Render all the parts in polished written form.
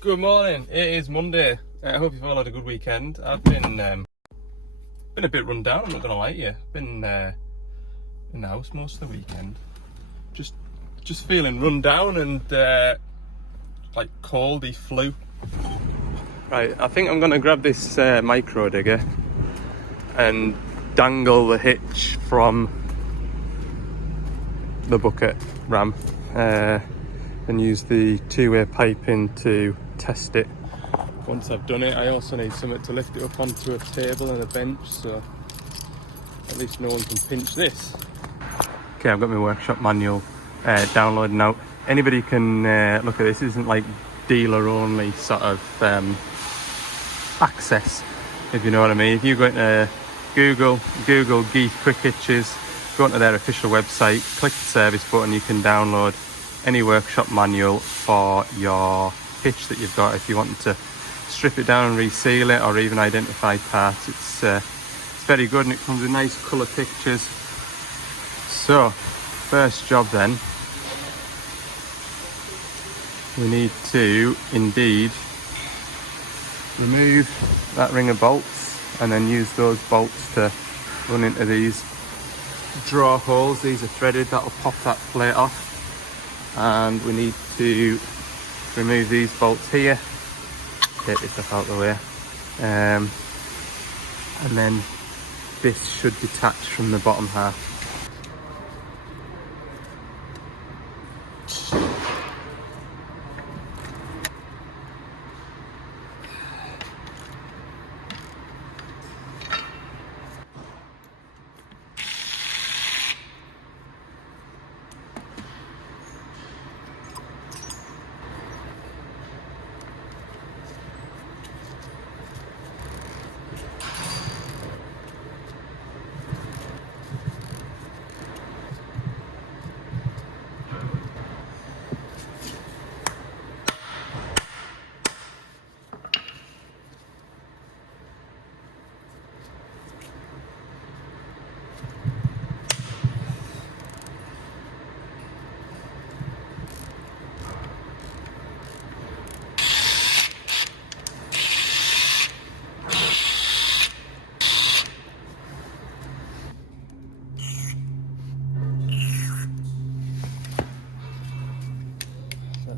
Good morning. It is Monday. I hope you've all had a good weekend. I've been a bit run down. I'm not gonna lie to you. Been in the house most of the weekend. Just feeling run down and like coldy flu. Right. I think I'm gonna grab this micro digger and dangle the hitch from the bucket ram and use the two-way piping to test it. Once I've done it, I also need something to lift it up onto a table and a bench, so at least no one can pinch this. Okay, I've got my workshop manual downloaded now. Anybody can look at this. This isn't like dealer only sort of access, if you know what I mean. If you go into Google Geek Quick Hitches, go onto their official website, click the service button, you can download any workshop manual for your hitch that you've got. If you want to strip it down and reseal it, or even identify parts, it's very good, and it comes with nice colour pictures. So first job then, we need to indeed remove that ring of bolts and then use those bolts to run into these draw holes. These are threaded, that'll pop that plate off. And we need to remove these bolts here, take this stuff out of the way, and then this should detach from the bottom half.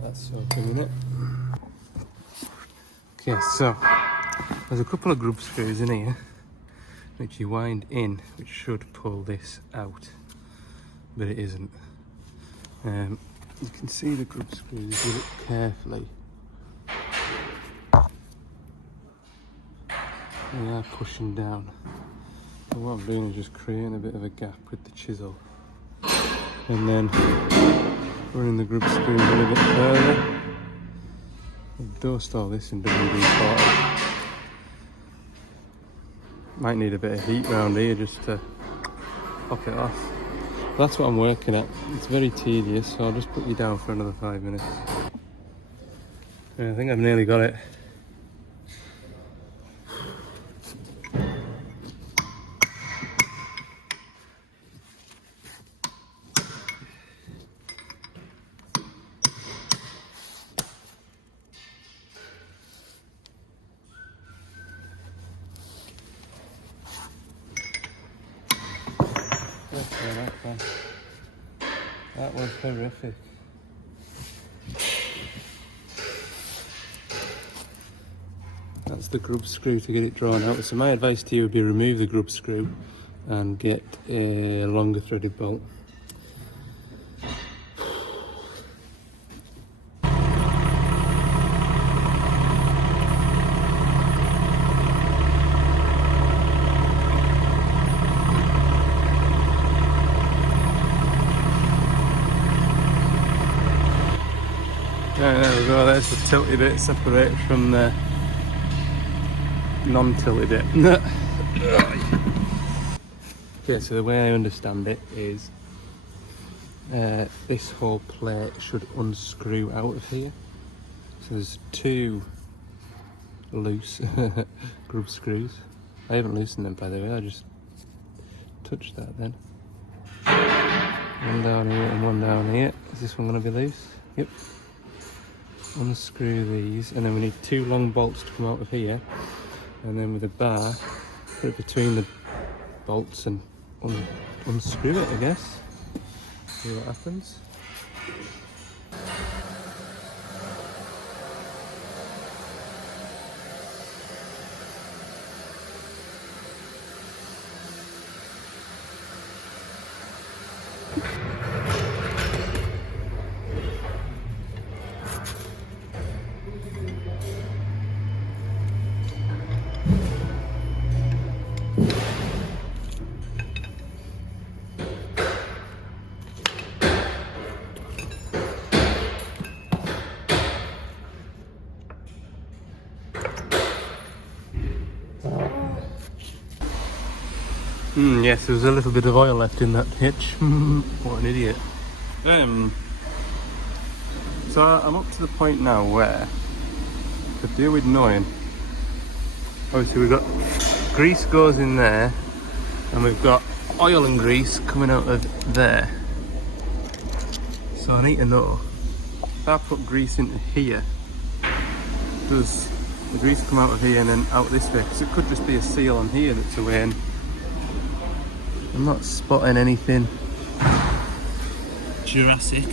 That's soaking in it. Okay, so there's a couple of grub screws in here which you wind in, which should pull this out, but it isn't. You can see the grub screws if you look carefully. They are pushing down. So what I'm doing is just creating a bit of a gap with the chisel, and then running the grub screws a little bit further. I've dosed all this in WD-40. Might need a bit of heat around here just to pop it off. That's what I'm working at. It's very tedious, so I'll just put you down for another 5 minutes. Yeah, I think I've nearly got it. That was horrific. That's the grub screw to get it drawn out. So my advice to you would be remove the grub screw and get a longer threaded bolt. There we go, there's the tilty bit separated from the non-tilty bit. Okay, so the way I understand it is this whole plate should unscrew out of here. So there's two loose grub screws. I haven't loosened them, by the way, I just touched that then. One down here and one down here. Is this one going to be loose? Yep. unscrew these, and then we need 2 long bolts to come out of here, and then with a bar put it between the bolts and unscrew it, I guess. See what happens. Yes, there was a little bit of oil left in that hitch. What an idiot. So I'm up to the point now where to deal with knowing. Obviously we've got grease goes in there, and we've got oil and grease coming out of there. So I need to know, if I put grease into here, does the grease come out of here and then out this way? Because it could just be a seal on here that's away, and I'm not spotting anything Jurassic.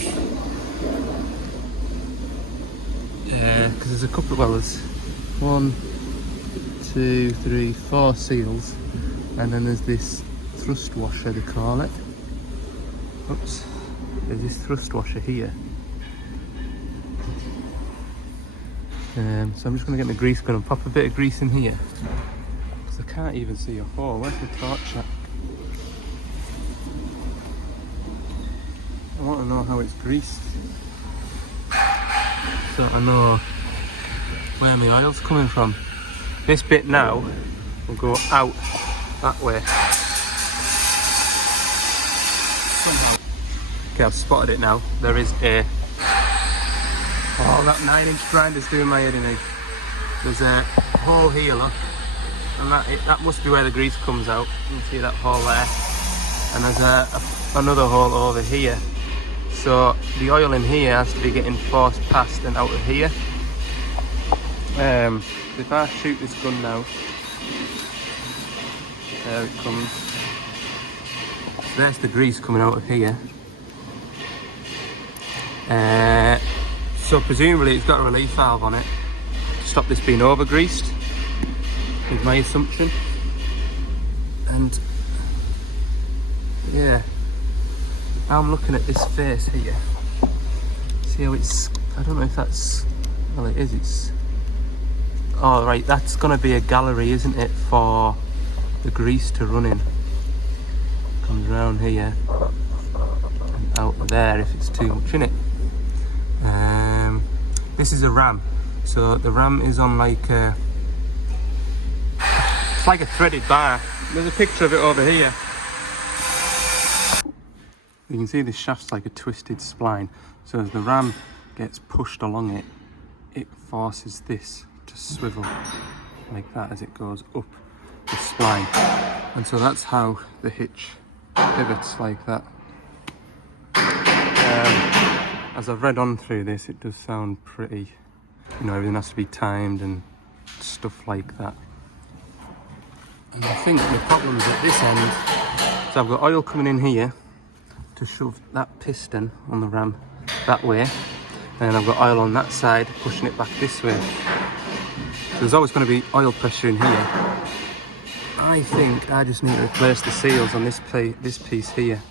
Because there's a couple of, well, there's 1, 2, 3, 4 seals, and then there's this thrust washer, they call it. Oops, there's this thrust washer here. So I'm just going to get my grease gun and pop a bit of grease in here, because I can't even see a hole. Where's the torch at? I want to know how it's greased, so I know where my oil's coming from. This bit now will go out that way. Somehow. Okay, I've spotted it now. There is a... Oh, that 9-inch grinder's doing my head in. There's a hole here, look. And that must be where the grease comes out. You can see that hole there. And there's another hole over here. So the oil in here has to be getting forced past and out of here. If I shoot this gun now, there it comes. There's the grease coming out of here. So presumably it's got a relief valve on it to stop this being over greased, is my assumption. And yeah, I'm looking at this face here. See how it's, I don't know if that's, well it is, it's, oh right, that's gonna be a gallery, isn't it, for the grease to run in. Comes around here and out there if it's too much in it. This is a ram, so the ram is on like a, it's like a threaded bar. There's a picture of it over here. You can see this shaft's like a twisted spline, so as the ram gets pushed along it, it forces this to swivel like that as it goes up the spline, and so that's how the hitch pivots like that. As I've read on through this, it does sound pretty, you know, everything has to be timed and stuff like that. And I think the problem's at this end, so I've got oil coming in here to shove that piston on the ram that way, and I've got oil on that side pushing it back this way. So there's always going to be oil pressure in here. I think I just need to replace the seals on this piece here.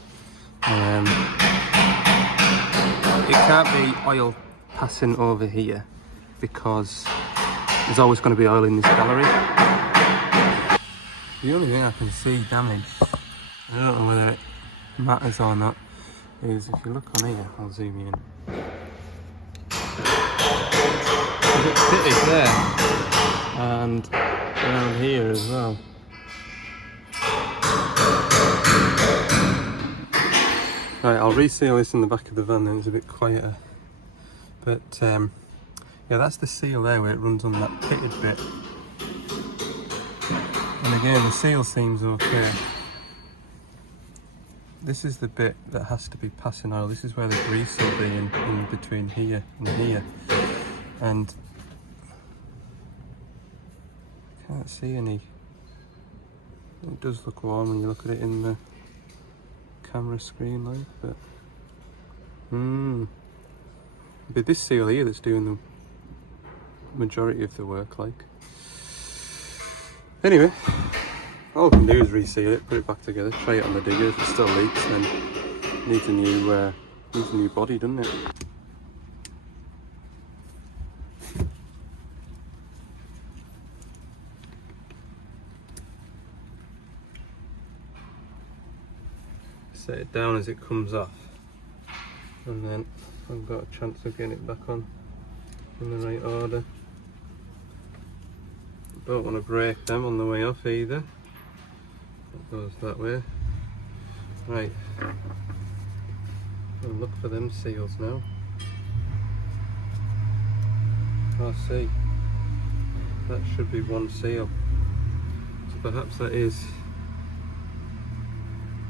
It can't be oil passing over here because there's always going to be oil in this gallery. The only thing I can see damaged, I don't know whether it matters or not, is if you look on here, I'll zoom in. A bit pitted there, and around here as well. Right, I'll reseal this in the back of the van then, it's a bit quieter. But yeah, that's the seal there where it runs on that pitted bit. And again, the seal seems okay. This is the bit that has to be passing oil. This is where the grease will be in between here and here. and can't see any. It does look warm when you look at it in the camera screen, like, but but this seal here that's doing the majority of the work, like. Anyway, all we can do is reseal it, put it back together, try it on the digger. If it still leaks, then it needs a new body, doesn't it? Set it down as it comes off, and then I've got a chance of getting it back on in the right order. Don't want to break them on the way off either. That goes that way. Right, I'll look for them seals now. I see, that should be one seal, so perhaps that is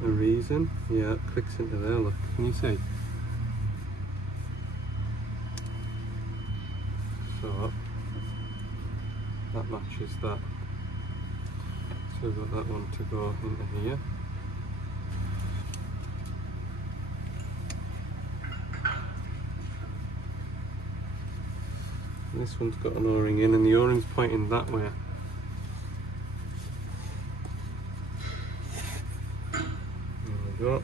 a reason. Yeah, it clicks into there, look, can you see? So that matches that, so we've got that one to go into here. And this one's got an O-ring in, and the O-ring's pointing that way. Go.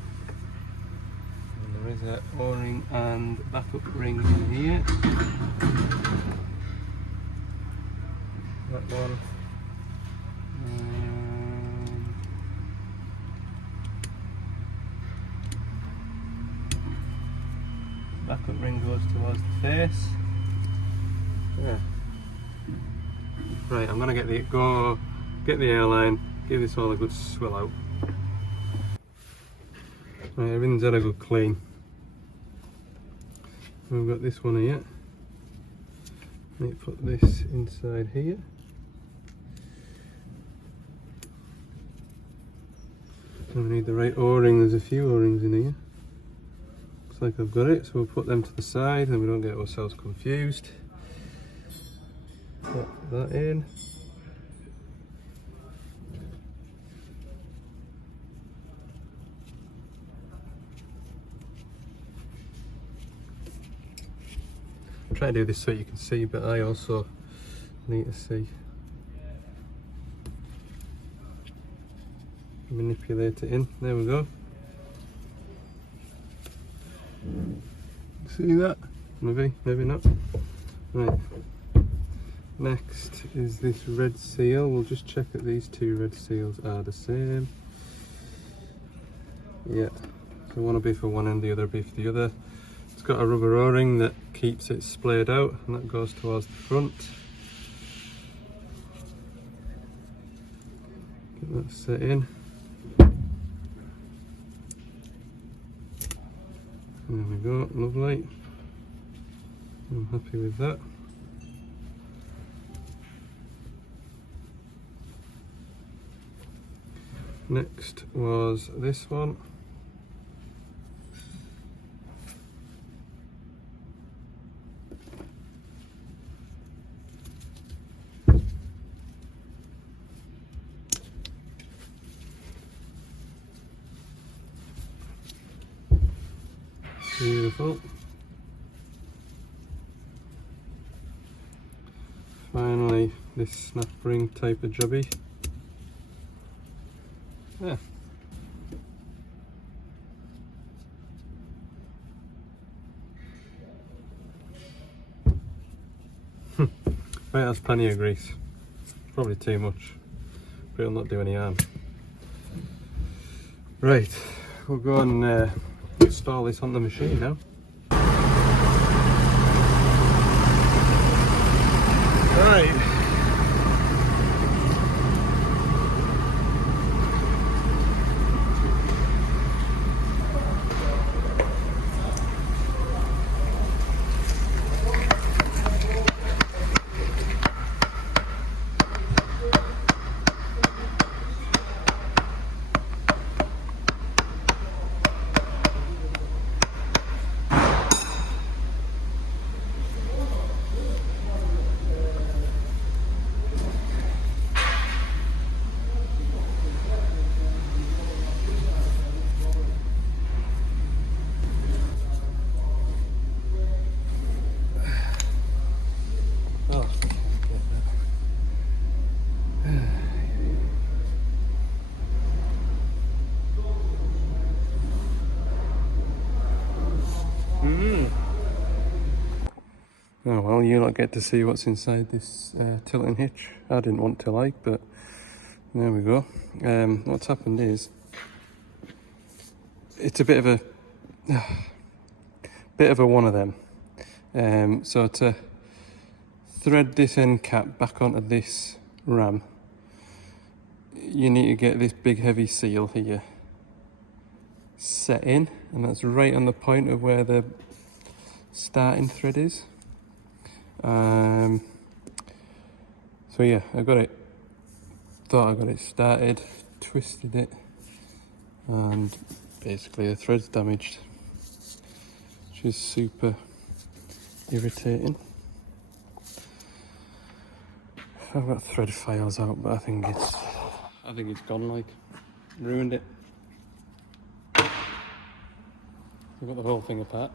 And there is an O-ring and backup ring in here. That one. Backup ring goes towards the face. Yeah. Right, I'm gonna get the airline, give this all a good swill out. Right, everything's had a good clean. We've got this one here. Let me put this inside here. And we need the right O-ring. There's a few O-rings in here. Looks like I've got it, so we'll put them to the side and we don't get ourselves confused. Put that in. Try to do this so you can see, but I also need to see. Manipulate it in. There we go. See that? Maybe not. Right. Next is this red seal. We'll just check that these two red seals are the same. Yeah. So one will be for one end, the other will be for the other. It's got a rubber O-ring that keeps it splayed out, and that goes towards the front. Get that set in. There we go, lovely. I'm happy with that. Next was this one. Beautiful. Finally, this snap ring type of jobby. Yeah. Right, that's plenty of grease. Probably too much, but it'll not do any harm. Right, we'll go and install this on the machine now. Right. Oh well, you lot get to see what's inside this tilting hitch. I didn't want to like, but there we go. What's happened is, it's a bit of a one of them. So to thread this end cap back onto this ram, you need to get this big heavy seal here set in, and that's right on the point of where the starting thread is. So yeah, I got it, thought I got it started, twisted it, and basically the thread's damaged, which is super irritating. I've got thread files out, but I think it's gone, like, ruined it. I've got the whole thing apart.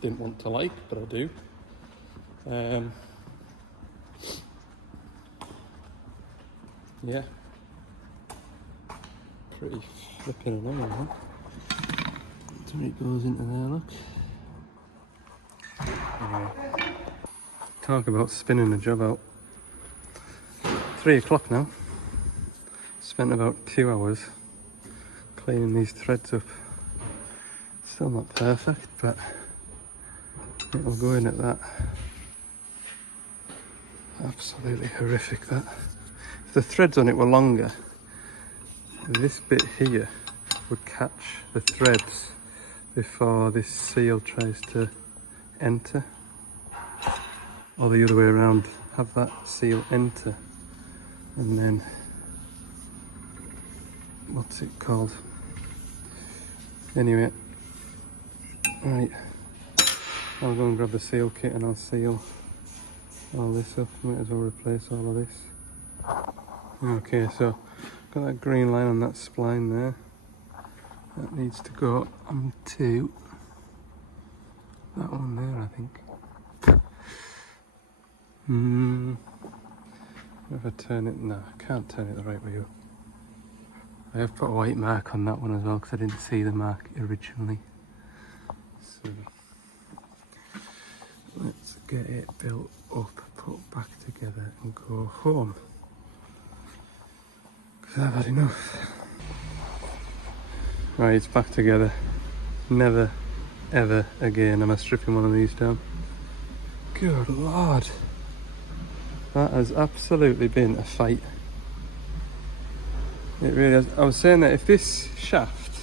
Didn't want to like, but I do. Yeah. Pretty flipping annoying, huh? So it goes into there, look. Anyway, talk about spinning a job out. 3 o'clock now. Spent about 2 hours cleaning these threads up. Still not perfect, but it'll go in at that. Absolutely horrific, that. If the threads on it were longer, this bit here would catch the threads before this seal tries to enter. Or the other way around, have that seal enter. And then, what's it called? Anyway, right, I'll go and grab the seal kit and I'll seal all this up. Might as well replace all of this. Okay, so got that green line on that spline there. That needs to go onto that one there, I think. If I turn it, no, I can't turn it the right way up. I have put a white mark on that one as well because I didn't see the mark originally. So let's get it built up, put back together and go home. Because I've had enough. Right, it's back together. Never, ever again am I stripping one of these down. Good Lord. That has absolutely been a fight. It really has. I was saying that if this shaft,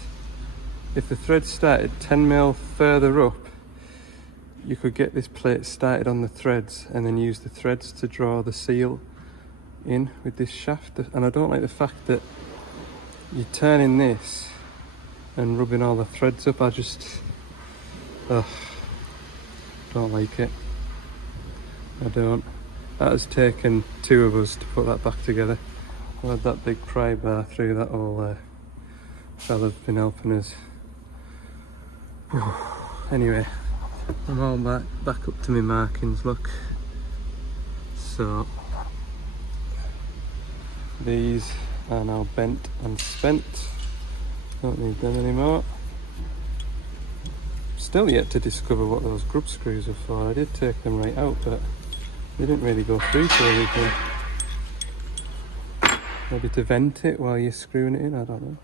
if the thread started 10mm further up, you could get this plate started on the threads and then use the threads to draw the seal in with this shaft. And I don't like the fact that you're turning this and rubbing all the threads up. I just don't like it. I don't. That has taken 2 of us to put that back together. I had that big pry bar through that all fella's been helping us. Anyway, I'm all back up to my markings, look. So these are now bent and spent. Don't need them anymore. Still yet to discover what those grub screws are for. I did take them right out, but they didn't really go through to everything. Maybe to vent it while you're screwing it in, I don't know.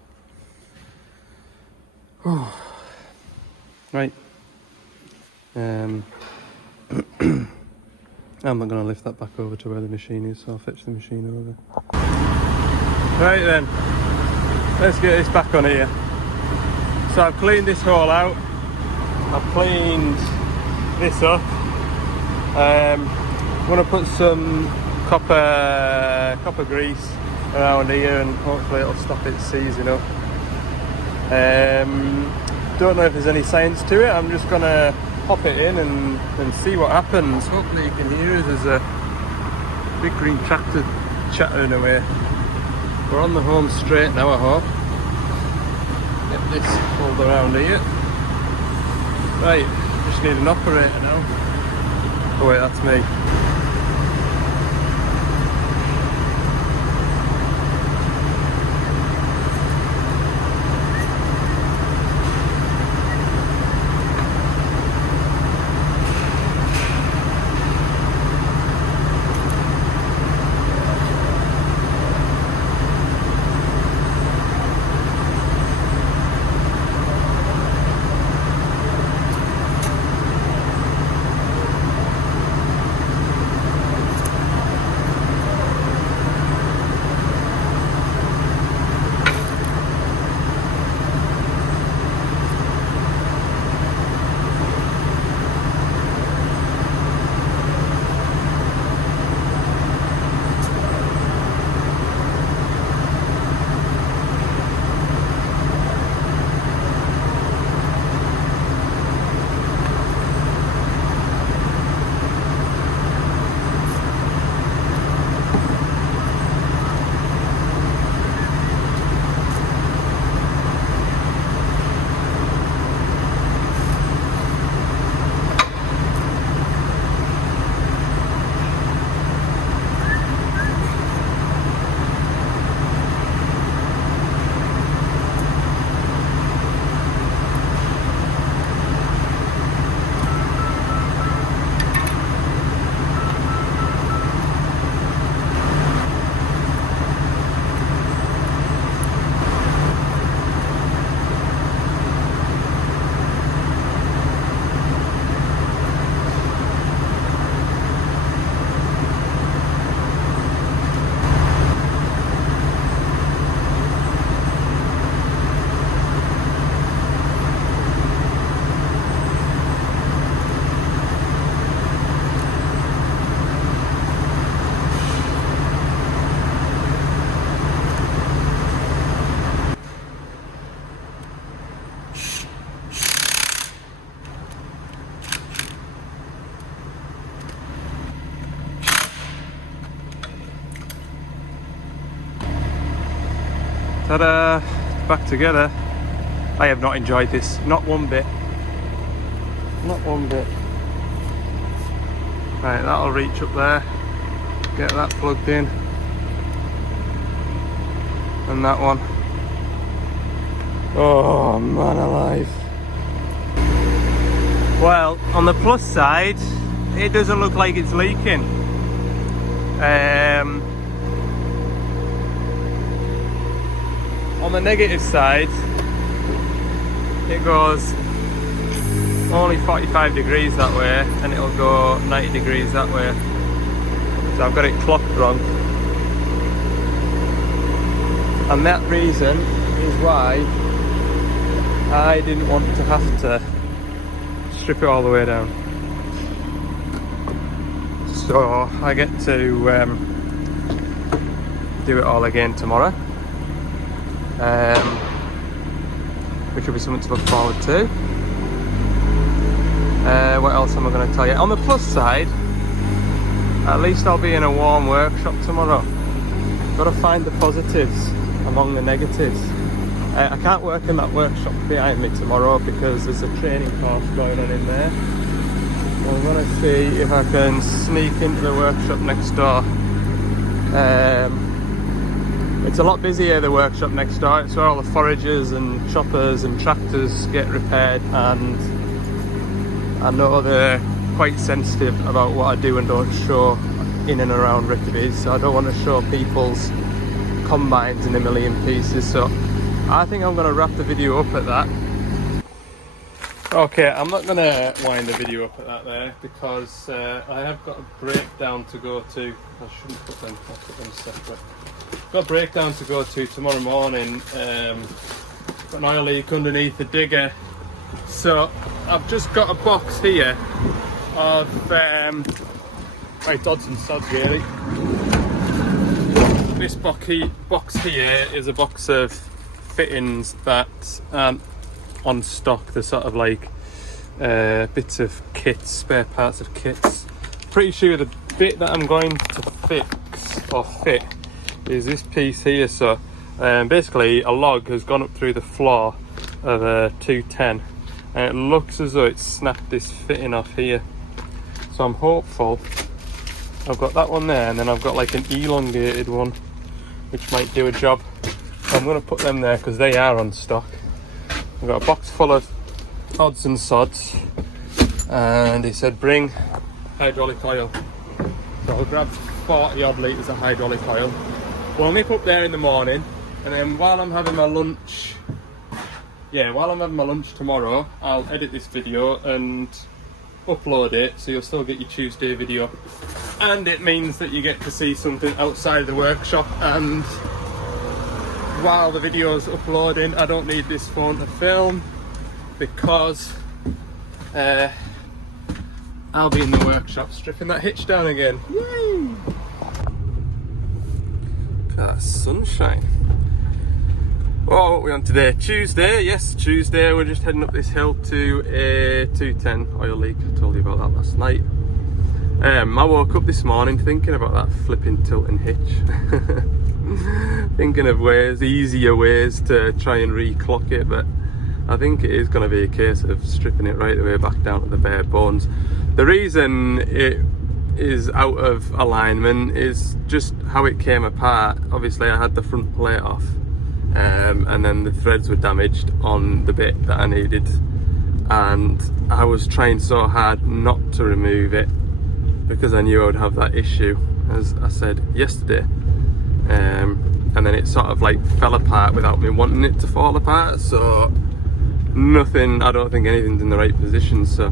Oh. Right. I'm not going to lift that back over to where the machine is, so I'll fetch the machine over. Right then, let's get this back on here. So I've cleaned this hole out. I've cleaned this up. I'm going to put some copper grease around here and hopefully it'll stop it seizing up. Don't know if there's any science to it. I'm just going to pop it in and see what happens. Hopefully you can hear us. There's a big green tractor chattering away. We're on the home straight now, I hope. Get this pulled around here. Right, just need an operator now. Oh wait, that's me. Ta-da! Back together. I have not enjoyed this, not one bit. Not one bit. Right, that'll reach up there. Get that plugged in. And that one. Oh man alive. Well, on the plus side, it doesn't look like it's leaking. On the negative side, it goes only 45 degrees that way, and it'll go 90 degrees that way. So I've got it clocked wrong. And that reason is why I didn't want to have to strip it all the way down. So I get to do it all again tomorrow, which will be something to look forward to. What else am I going to tell you? On the plus side, at least I'll be in a warm workshop tomorrow. Got to find the positives among the negatives. I can't work in that workshop behind me tomorrow because there's a training course going on in there. I'm going to see if I can sneak into the workshop next door. It's a lot busier, the workshop next door. It's where all the foragers and choppers and tractors get repaired, and I know they're quite sensitive about what I do and don't show in and around Rickaby's, so I don't want to show people's combines in a million pieces. So I think I'm going to wrap the video up at that. Okay, I'm not going to wind the video up at that there because I have got a breakdown to go to. I shouldn't put them, I'll put them separate. Got a breakdown to go to tomorrow morning. Got an oil leak underneath the digger. So I've just got a box here of right, odds and sods really. This box here is a box of fittings that aren't on stock. They're sort of like bits of kits, spare parts of kits. Pretty sure the bit that I'm going to fix or fit is this piece here. So basically a log has gone up through the floor of a 210 and it looks as though it's snapped this fitting off here. So I'm hopeful. I've got that one there, and then I've got like an elongated one which might do a job. So I'm going to put them there because they are on stock. I've got a box full of odds and sods, and he said bring hydraulic oil. So I'll grab 40 odd litres of hydraulic oil. We'll nip up there in the morning, and then while I'm having my lunch tomorrow, I'll edit this video and upload it, so you'll still get your Tuesday video, and it means that you get to see something outside the workshop. And while the video's uploading, I don't need this phone to film because I'll be in the workshop stripping that hitch down again. Yay! That sunshine. Oh, what are we on today? Tuesday, yes, Tuesday. We're just heading up this hill to a 210 oil leak. I told you about that last night. I woke up this morning thinking about that flipping tilting hitch. Thinking of easier ways to try and reclock it, but I think it is going to be a case of stripping it right the way back down to the bare bones. The reason it is out of alignment is just how it came apart. Obviously I had the front plate off, and then the threads were damaged on the bit that I needed, and I was trying so hard not to remove it because I knew I would have that issue, as I said yesterday. And then it sort of like fell apart without me wanting it to fall apart. So I don't think anything's in the right position, so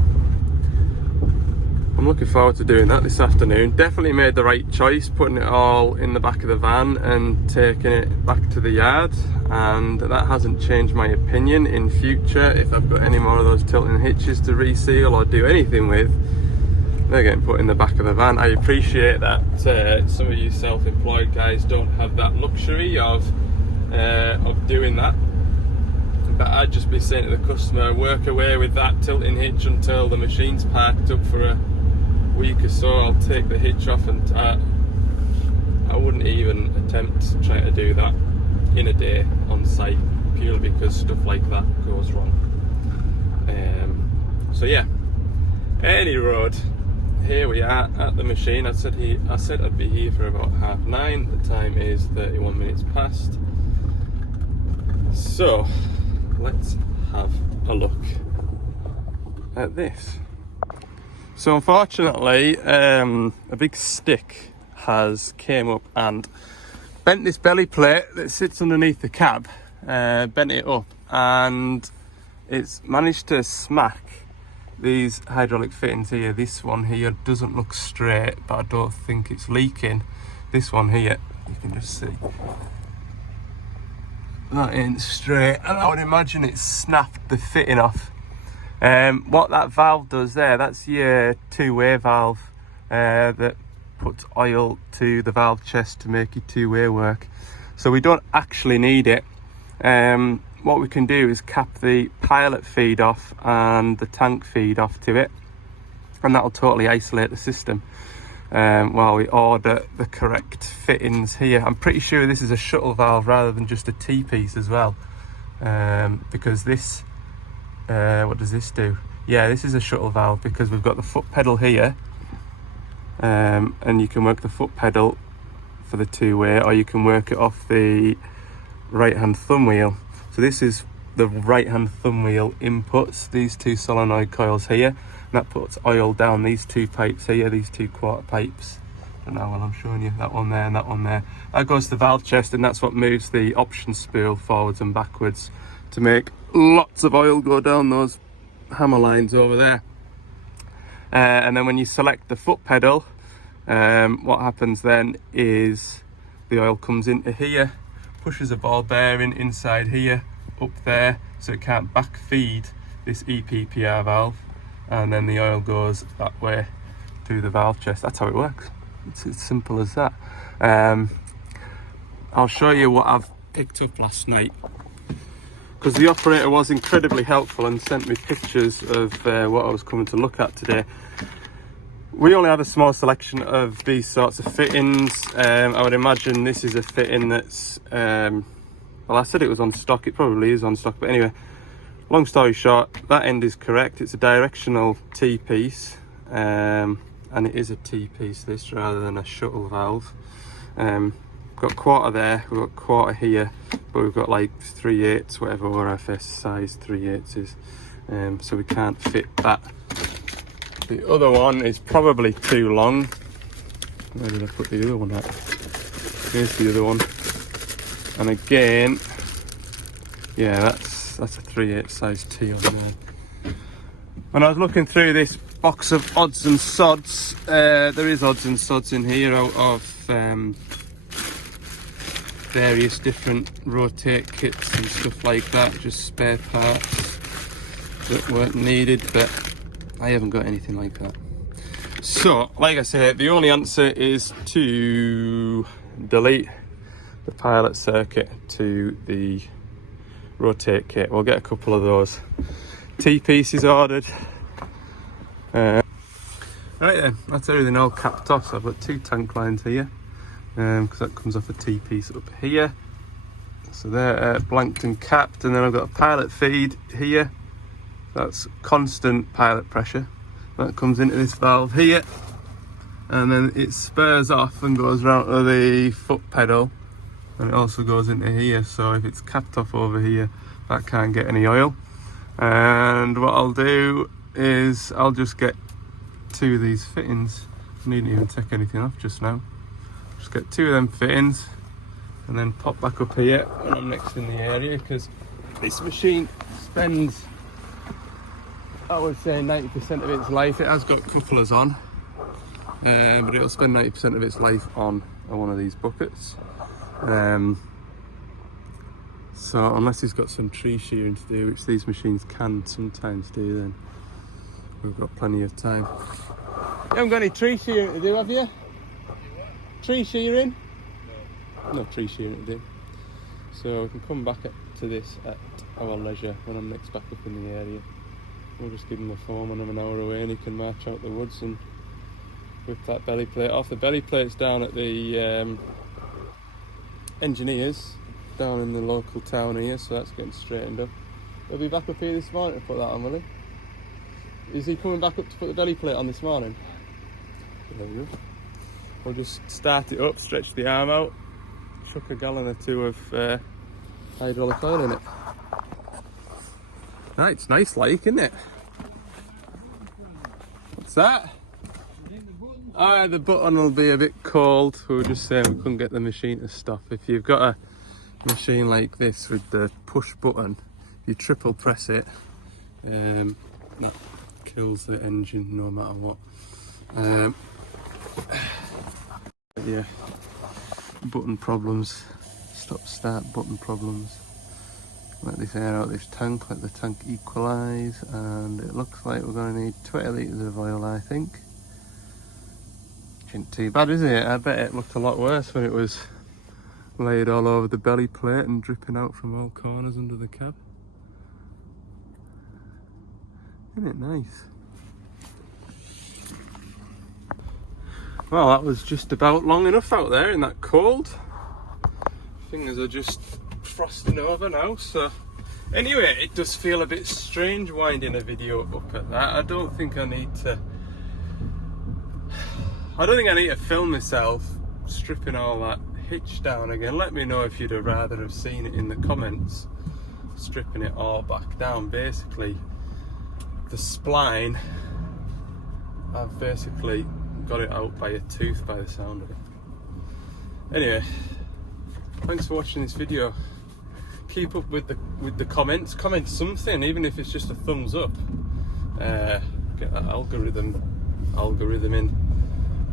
I'm looking forward to doing that this afternoon. Definitely made the right choice putting it all in the back of the van and taking it back to the yard, and that hasn't changed my opinion. In future, if I've got any more of those tilting hitches to reseal or do anything with, they're getting put in the back of the van. I appreciate that some of you self-employed guys don't have that luxury of doing that, but I'd just be saying to the customer, work away with that tilting hitch until the machine's parked up for a week or so. I'll take the hitch off, and I wouldn't even attempt trying to do that in a day on site purely because stuff like that goes wrong. So yeah, any road, here we are at the machine. I said I'd be here for about 9:30. The time is 31 minutes past. So let's have a look at this. So unfortunately, a big stick has came up and bent this belly plate that sits underneath the cab, bent it up, and it's managed to smack these hydraulic fittings here. This one here doesn't look straight, but I don't think it's leaking. This one here, you can just see, that ain't straight, and I would imagine it snapped the fitting off. What that valve does there, that's your two-way valve that puts oil to the valve chest to make your two-way work. So we don't actually need it. What we can do is cap the pilot feed off and the tank feed off to it, and that'll totally isolate the system while we order the correct fittings here. I'm pretty sure this is a shuttle valve rather than just a T-piece as well, because this, what does this do? Yeah, this is a shuttle valve because we've got the foot pedal here, and you can work the foot pedal for the two-way, or you can work it off the right-hand thumb wheel. So this is the right-hand thumb wheel inputs, these two solenoid coils here, and that puts oil down these two pipes here, these two quarter pipes. I don't know what I'm showing you, that one there and that one there. That goes to the valve chest, and that's what moves the option spool forwards and backwards to make lots of oil go down those hammer lines over there. And then when you select the foot pedal, what happens then is the oil comes into here, pushes a ball bearing inside here, up there, so it can't back feed this EPPR valve, and then the oil goes that way to the valve chest. That's how it works. It's as simple as that. I'll show you what I've picked up last night, because the operator was incredibly helpful and sent me pictures of what I was coming to look at today. We only had a small selection of these sorts of fittings. I would imagine this is a fitting that's, well, I said it was on stock, it probably is on stock, but anyway, long story short, that end is correct. It's a directional T-piece, and it is a T-piece this rather than a shuttle valve. We've got quarter there, we've got quarter here, but we've got like 3/8, whatever RFS size 3/8 is, so we can't fit that. The other one is probably too long. Where did I put the other one at? Here's the other one. And again, yeah, that's a 3/8 size T on there. When I was looking through this box of odds and sods, there is odds and sods in here out of various different rotate kits and stuff like that, just spare parts that weren't needed, but I haven't got anything like that. So, like I said, the only answer is to delete the pilot circuit to the rotate kit. We'll get a couple of those T-pieces ordered. Right then, that's everything all capped off. So I've got two tank lines here, because that comes off a T-piece up here. So they're blanked and capped, and then I've got a pilot feed here. That's constant pilot pressure. That comes into this valve here, and then it spurs off and goes round to the foot pedal, and it also goes into here. So if it's capped off over here, that can't get any oil. And what I'll do is I'll just get two of these fittings. I needn't even take anything off just now. Just get two of them fittings and then pop back up here when I'm next in the area, because this machine spends, I would say, 90% of its life. It has got couplers on, but it'll spend 90% of its life on one of these buckets. So unless it's got some tree shearing to do, which these machines can sometimes do, then we've got plenty of time. You haven't got any tree shearing to do, have you? Tree shearing? No tree shearing to do. So we can come back to this at our leisure when I'm next back up in the area. We'll just give him a foreman of an hour away, and he can march out the woods and whip that belly plate off. The belly plate's down at the engineers, down in the local town here, so that's getting straightened up. He'll be back up here this morning to put that on, will he? Is he coming back up to put the belly plate on this morning? There we go. We'll just start it up, stretch the arm out, chuck a gallon or two of hydraulic oil in it. Right, it's nice like, isn't it? What's that? Oh, the button will be a bit cold. We were just saying we couldn't get the machine to stop. If you've got a machine like this with the push button, you triple press it, it kills the engine no matter what. Yeah, button problems, stop start button problems. Let this air out this tank, let the tank equalise, and it looks like we're going to need 20 litres of oil, I think. Isn't too bad, is it? I bet it looked a lot worse when it was laid all over the belly plate and dripping out from all corners under the cab. Isn't it nice? Well, that was just about long enough out there in that cold. Fingers are just frosting over now, so anyway, it does feel a bit strange winding a video up at that. I don't think I need to film myself stripping all that hitch down again. Let me know if you'd have rather have seen it in the comments, stripping it all back down. Basically, the spline, I've basically got it out by a tooth by the sound of it. Anyway, thanks for watching this video. Keep up with the comments. Comment something, even if it's just a thumbs up. Get that algorithm in.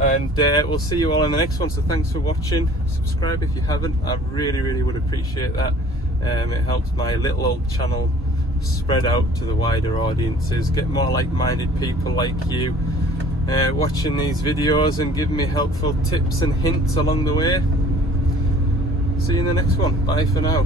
And we'll see you all in the next one. So thanks for watching. Subscribe if you haven't. I really would appreciate that. It helps my little old channel spread out to the wider audiences, get more like-minded people like you watching these videos and giving me helpful tips and hints along the way. See you in the next one. Bye for now.